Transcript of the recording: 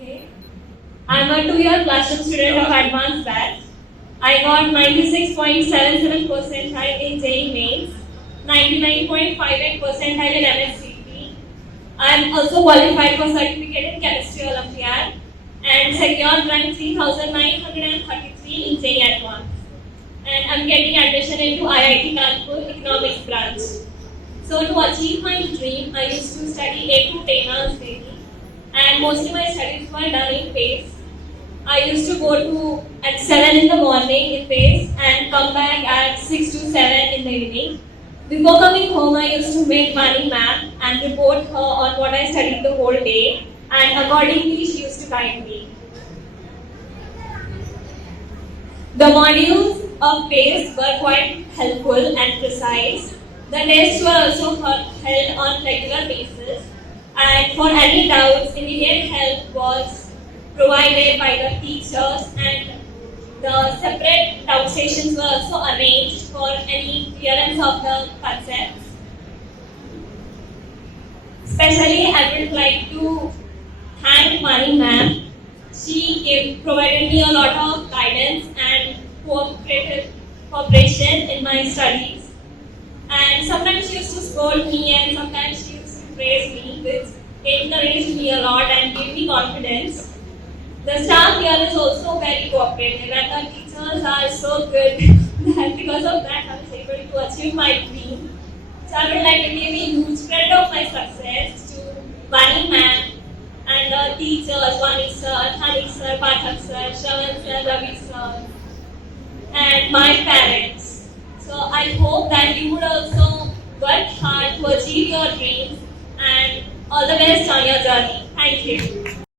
Okay. I'm a 2-year classroom student of advanced batch. I got 96.77 percentile in JEE mains, 99.58 percentile in MSCP. I'm also qualified for certificate in chemistry Olympiad and secured rank 3933 in JEE advanced. And I'm getting admission into IIT Kanpur Economics branch. So to achieve my dream, I used to study 8 to 10 hours daily, and mostly my studies were done in PACE. I used to go to at 7 in the morning in PACE and come back at 6 to 7 in the evening. Before coming home, I used to make Vani map and report her on what I studied the whole day, and accordingly she used to guide me. The modules of PACE were quite helpful and precise. The tests were also held on regular basis, and for any doubts, immediate help was provided by the teachers, and the separate doubt stations were also arranged for any clearance of the concepts. Especially, I would like to thank Mani ma'am. She provided me a lot of guidance and cooperation in my studies. And sometimes she used to scold me and sometimes she used to praise me, which encouraged me a lot and gave me confidence. The staff here is also very cooperative and the teachers are so good that because of that I was able to achieve my dream. So I would like to give a huge credit of my success to Vani ma'am and the teachers, Vani sir, Thanik sir, Pathak sir, Shravan sir, Ravi sir, and my parents. So I hope that you would also work hard to achieve your dreams, and all the best on your journey. Thank you.